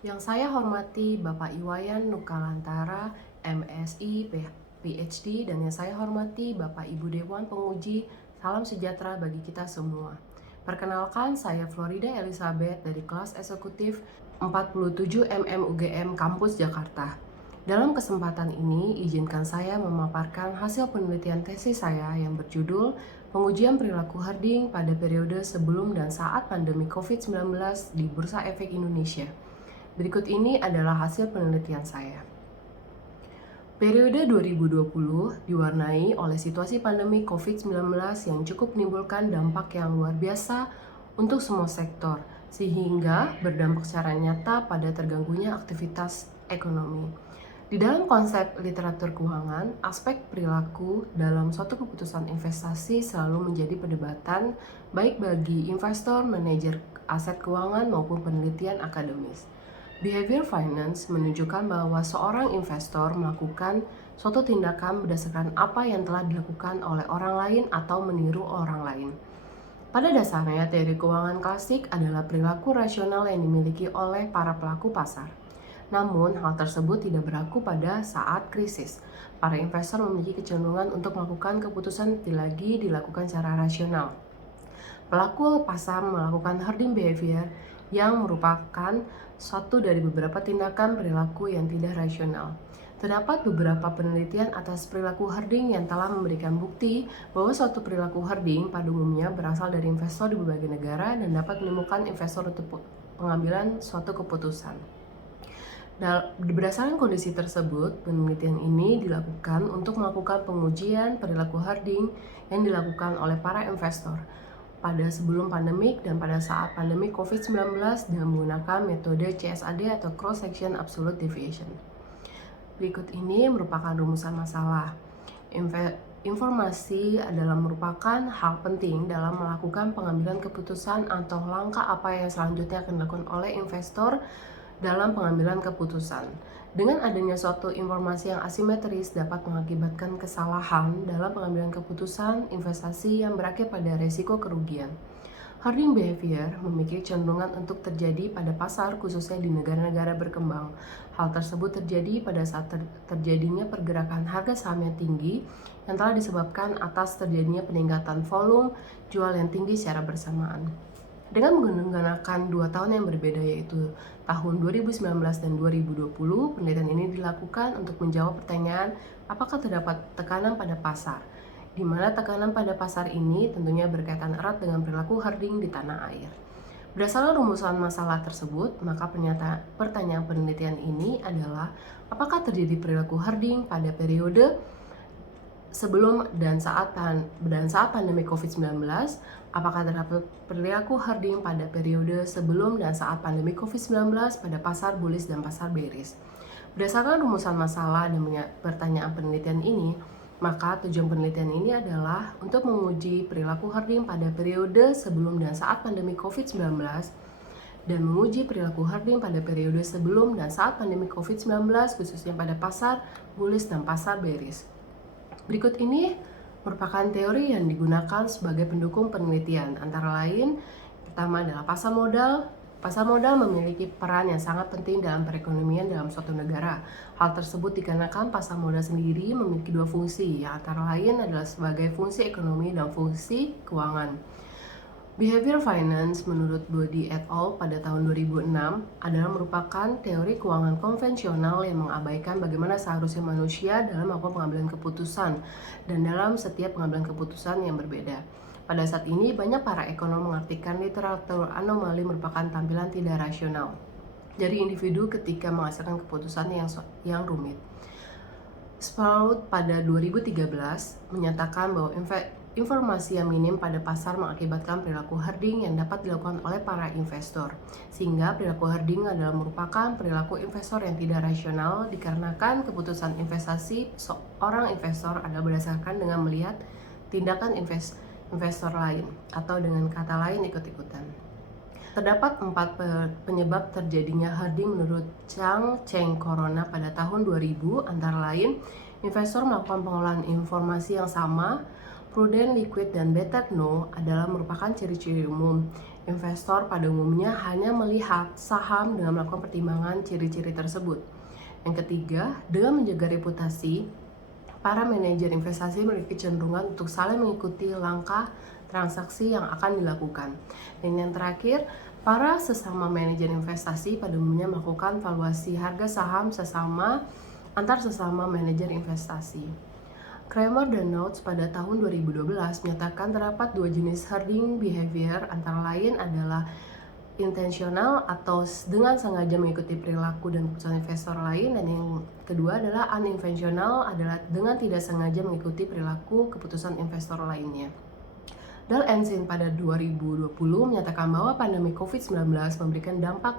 Yang saya hormati Bapak Iwayan Nukalantara, MSI, PhD, dan yang saya hormati Bapak Ibu Dewan Penguji, salam sejahtera bagi kita semua. Perkenalkan, saya Florida Elizabeth dari kelas eksekutif 47 UGM Kampus Jakarta. Dalam kesempatan ini, izinkan saya memaparkan hasil penelitian tesis saya yang berjudul Pengujian Perilaku Herding pada periode sebelum dan saat pandemi COVID-19 di Bursa Efek Indonesia. Berikut ini adalah hasil penelitian saya. Periode 2020 diwarnai oleh situasi pandemi COVID-19 yang cukup menimbulkan dampak yang luar biasa untuk semua sektor, sehingga berdampak secara nyata pada terganggunya aktivitas ekonomi. Di dalam konsep literatur keuangan, aspek perilaku dalam suatu keputusan investasi selalu menjadi perdebatan baik bagi investor, manajer aset keuangan maupun penelitian akademis. Behavior finance menunjukkan bahwa seorang investor melakukan suatu tindakan berdasarkan apa yang telah dilakukan oleh orang lain atau meniru orang lain. Pada dasarnya, teori keuangan klasik adalah perilaku rasional yang dimiliki oleh para pelaku pasar. Namun, hal tersebut tidak berlaku pada saat krisis. Para investor memiliki kecenderungan untuk melakukan keputusan tidak lagi dilakukan secara rasional. Pelaku pasar melakukan herding behavior yang merupakan satu dari beberapa tindakan perilaku yang tidak rasional. Terdapat beberapa penelitian atas perilaku herding yang telah memberikan bukti bahwa suatu perilaku herding pada umumnya berasal dari investor di berbagai negara dan dapat menemukan investor untuk pengambilan suatu keputusan. Berdasarkan kondisi tersebut, penelitian ini dilakukan untuk melakukan pengujian perilaku herding yang dilakukan oleh para investor pada sebelum pandemik dan pada saat pandemi COVID-19 dengan menggunakan metode CSAD atau Cross Section Absolute Deviation. Berikut ini merupakan rumusan masalah. Informasi adalah merupakan hal penting dalam melakukan pengambilan keputusan atau langkah apa yang selanjutnya akan dilakukan oleh investor dalam pengambilan keputusan. Dengan adanya suatu informasi yang asimetris dapat mengakibatkan kesalahan dalam pengambilan keputusan investasi yang berakhir pada risiko kerugian. Herding behavior memiliki cenderungan untuk terjadi pada pasar khususnya di negara-negara berkembang. Hal tersebut terjadi pada saat terjadinya pergerakan harga saham yang tinggi yang telah disebabkan atas terjadinya peningkatan volume jual yang tinggi secara bersamaan. Dengan menggunakan 2 tahun yang berbeda yaitu tahun 2019 dan 2020, penelitian ini dilakukan untuk menjawab pertanyaan apakah terdapat tekanan pada pasar, di mana tekanan pada pasar ini tentunya berkaitan erat dengan perilaku herding di tanah air. Berdasarkan rumusan masalah tersebut, maka pertanyaan penelitian ini adalah apakah terjadi perilaku herding pada periode sebelum dan saat pandemi COVID-19, apakah terdapat perilaku herding pada periode sebelum dan saat pandemi COVID-19 pada pasar bullish dan pasar bearish. Berdasarkan rumusan masalah dan pertanyaan penelitian ini, maka tujuan penelitian ini adalah untuk menguji perilaku herding pada periode sebelum dan saat pandemi COVID-19 dan menguji perilaku herding pada periode sebelum dan saat pandemi COVID-19 khususnya pada pasar bullish dan pasar bearish. Berikut ini merupakan teori yang digunakan sebagai pendukung penelitian, antara lain pertama adalah pasar modal. Pasar modal memiliki peran yang sangat penting dalam perekonomian dalam suatu negara. Hal tersebut dikarenakan pasar modal sendiri memiliki dua fungsi, yang antara lain adalah sebagai fungsi ekonomi dan fungsi keuangan. Behavior finance menurut Boddy et al. Pada tahun 2006 adalah merupakan teori keuangan konvensional yang mengabaikan bagaimana seharusnya manusia dalam melakukan pengambilan keputusan dan dalam setiap pengambilan keputusan yang berbeda. Pada saat ini, banyak para ekonom mengartikan literatur anomali merupakan tampilan tidak rasional dari individu ketika menghasilkan keputusan yang rumit. Sprout pada 2013 menyatakan bahwa informasi yang minim pada pasar mengakibatkan perilaku herding yang dapat dilakukan oleh para investor. Sehingga perilaku herding adalah merupakan perilaku investor yang tidak rasional dikarenakan keputusan investasi seorang investor adalah berdasarkan dengan melihat tindakan investor lain atau dengan kata lain ikut-ikutan. Terdapat 4 penyebab terjadinya herding menurut Cheng Corona pada tahun 2000, antara lain investor melakukan pengolahan informasi yang sama, prudent, liquid, dan better know adalah merupakan ciri-ciri umum. Investor pada umumnya hanya melihat saham dengan melakukan pertimbangan ciri-ciri tersebut. Yang ketiga, dengan menjaga reputasi, para manajer investasi memiliki kecenderungan untuk saling mengikuti langkah transaksi yang akan dilakukan. Dan yang terakhir, para sesama manajer investasi pada umumnya melakukan valuasi harga saham antar sesama manajer investasi. Kramer dan Notes pada tahun 2012 menyatakan terdapat dua jenis hoarding behavior, antara lain adalah intensional atau dengan sengaja mengikuti perilaku dan keputusan investor lain, dan yang kedua adalah unintentional, adalah dengan tidak sengaja mengikuti perilaku keputusan investor lainnya. Dell Ensign pada 2020 menyatakan bahwa pandemi COVID-19 memberikan dampak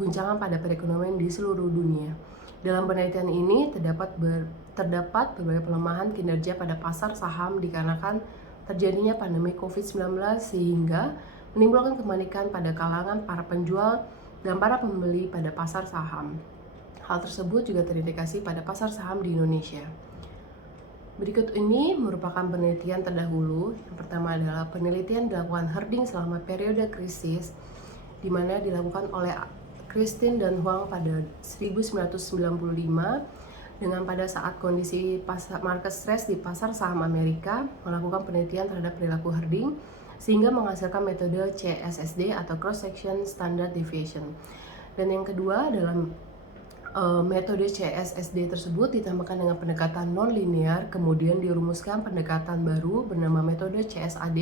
guncangan pada perekonomian di seluruh dunia. Dalam penelitian ini terdapat berbagai pelemahan kinerja pada pasar saham dikarenakan terjadinya pandemi COVID-19 sehingga menimbulkan kepanikan pada kalangan para penjual dan para pembeli pada pasar saham. Hal tersebut juga terindikasi pada pasar saham di Indonesia. Berikut ini merupakan penelitian terdahulu. Yang pertama adalah penelitian dilakukan hoarding selama periode krisis, di mana dilakukan oleh Christine dan Huang pada 1995, dengan pada saat kondisi market stress di pasar saham Amerika, melakukan penelitian terhadap perilaku hoarding sehingga menghasilkan metode CSSD atau Cross Section Standard Deviation. Dan yang kedua, dalam metode CSSD tersebut ditambahkan dengan pendekatan non-linear, kemudian dirumuskan pendekatan baru bernama metode CSAD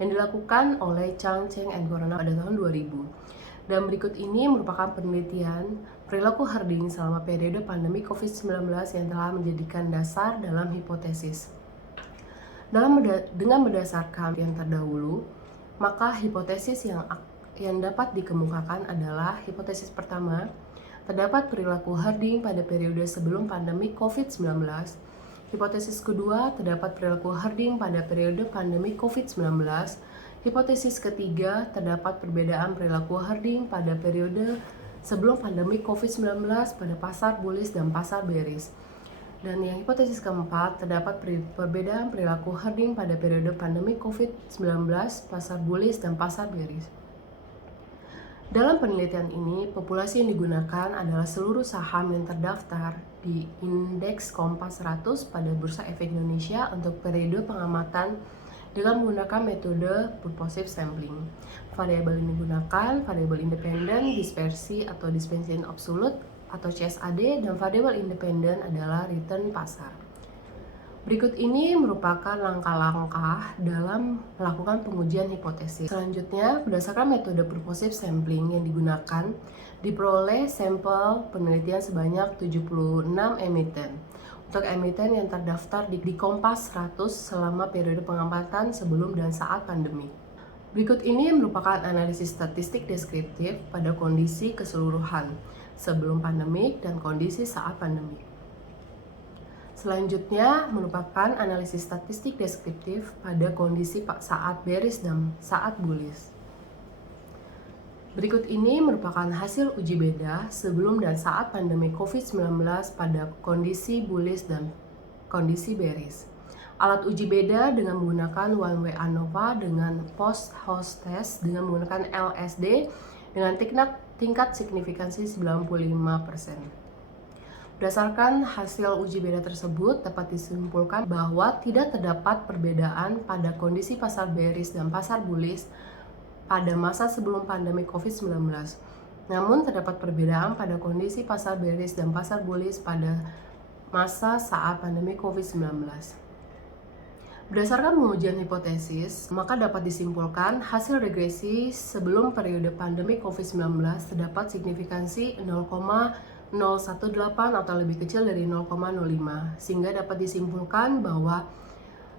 yang dilakukan oleh Chang, Cheng, and Corona pada tahun 2000. Dan berikut ini merupakan penelitian perilaku hoarding selama periode pandemi COVID-19 yang telah menjadikan dasar dalam hipotesis. Dengan berdasarkan yang terdahulu, maka hipotesis yang dapat dikemukakan adalah hipotesis pertama, terdapat perilaku hoarding pada periode sebelum pandemi COVID-19. Hipotesis kedua, terdapat perilaku hoarding pada periode pandemi COVID-19. Hipotesis ketiga, terdapat perbedaan perilaku hoarding pada periode sebelum pandemi COVID-19 pada pasar bullish dan pasar bearish. Dan yang hipotesis keempat, terdapat perbedaan perilaku hoarding pada periode pandemi COVID-19, pasar bullish dan pasar bearish. Dalam penelitian ini, populasi yang digunakan adalah seluruh saham yang terdaftar di Indeks Kompas 100 pada Bursa Efek Indonesia untuk periode pengamatan dengan menggunakan metode purposive sampling. Variabel yang digunakan variabel independen, dispersi atau dispersion absolute atau CSAD, dan variabel independen adalah return pasar. Berikut ini merupakan langkah-langkah dalam melakukan pengujian hipotesis. Selanjutnya, berdasarkan metode purposive sampling yang digunakan, diperoleh sampel penelitian sebanyak 76 emiten. Untuk emiten yang terdaftar di Kompas 100 selama periode pengamatan sebelum dan saat pandemi. Berikut ini merupakan analisis statistik deskriptif pada kondisi keseluruhan sebelum pandemik dan kondisi saat pandemik. Selanjutnya merupakan analisis statistik deskriptif pada kondisi saat bearish dan saat bullish. Berikut ini merupakan hasil uji beda sebelum dan saat pandemi COVID-19 pada kondisi bullish dan kondisi bearish. Alat uji beda dengan menggunakan one way ANOVA dengan post-host test dengan menggunakan LSD dengan tingkat signifikansi 95%. Berdasarkan hasil uji beda tersebut, dapat disimpulkan bahwa tidak terdapat perbedaan pada kondisi pasar bearish dan pasar bullish pada masa sebelum pandemi COVID-19. Namun terdapat perbedaan pada kondisi pasar bearish dan pasar bullish pada masa saat pandemi COVID-19. Berdasarkan pengujian hipotesis, maka dapat disimpulkan hasil regresi sebelum periode pandemi COVID-19 terdapat signifikansi 0,018 atau lebih kecil dari 0,05, sehingga dapat disimpulkan bahwa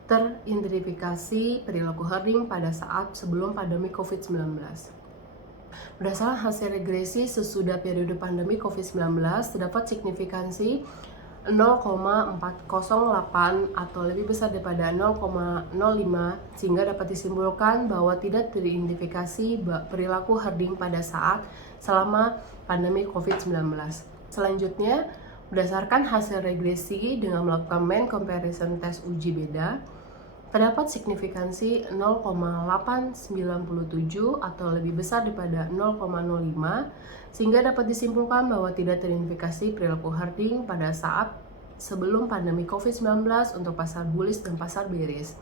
teridentifikasi perilaku hoarding pada saat sebelum pandemi COVID-19. Berdasarkan hasil regresi sesudah periode pandemi COVID-19, terdapat signifikansi 0,408 atau lebih besar daripada 0,05, sehingga dapat disimpulkan bahwa tidak teridentifikasi perilaku hoarding pada saat selama pandemi COVID-19. Selanjutnya, berdasarkan hasil regresi dengan melakukan mean comparison test uji beda, terdapat signifikansi 0,897 atau lebih besar daripada 0,05, sehingga dapat disimpulkan bahwa tidak teridentifikasi perilaku herding pada saat sebelum pandemi COVID-19 untuk pasar bullish dan pasar bearish.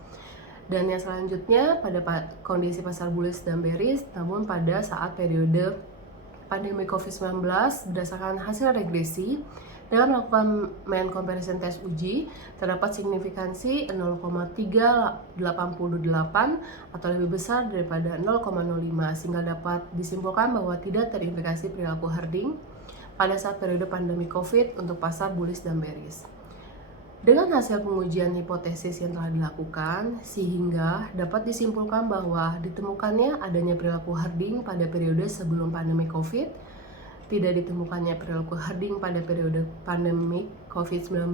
Dan yang selanjutnya pada kondisi pasar bullish dan bearish, namun pada saat periode pandemi COVID-19 berdasarkan hasil regresi dengan melakukan main comparison test uji, terdapat signifikansi 0,388 atau lebih besar daripada 0,05, sehingga dapat disimpulkan bahwa tidak teridentifikasi perilaku herding pada saat periode pandemi COVID untuk pasar bullish dan bearish. Dengan hasil pengujian hipotesis yang telah dilakukan, sehingga dapat disimpulkan bahwa ditemukannya adanya perilaku herding pada periode sebelum pandemi COVID, tidak ditemukannya perilaku herding pada periode pandemi COVID-19,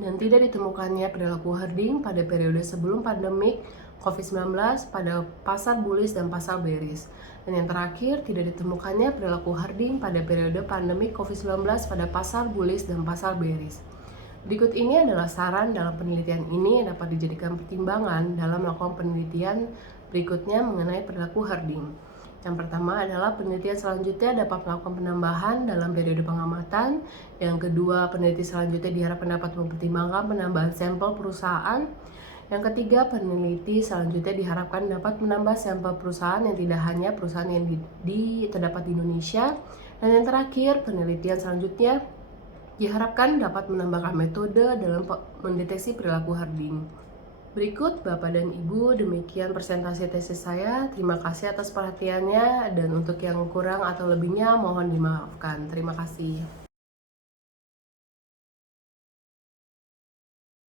dan tidak ditemukannya perilaku herding pada periode sebelum pandemi COVID-19 pada pasar bullish dan pasar bearish. Dan yang terakhir, tidak ditemukannya perilaku herding pada periode pandemi COVID-19 pada pasar bullish dan pasar bearish. Berikut ini adalah saran dalam penelitian ini yang dapat dijadikan pertimbangan dalam melakukan penelitian berikutnya mengenai perilaku herding. Yang pertama adalah penelitian selanjutnya dapat melakukan penambahan dalam periode pengamatan. Yang kedua, peneliti selanjutnya diharapkan dapat mempertimbangkan penambahan sampel perusahaan. Yang ketiga, peneliti selanjutnya diharapkan dapat menambah sampel perusahaan yang tidak hanya perusahaan yang terdapat di Indonesia. Dan yang terakhir, penelitian selanjutnya diharapkan dapat menambahkan metode dalam mendeteksi perilaku herding. Berikut Bapak dan Ibu, demikian presentasi tesis saya. Terima kasih atas perhatiannya, dan untuk yang kurang atau lebihnya mohon dimaafkan. Terima kasih.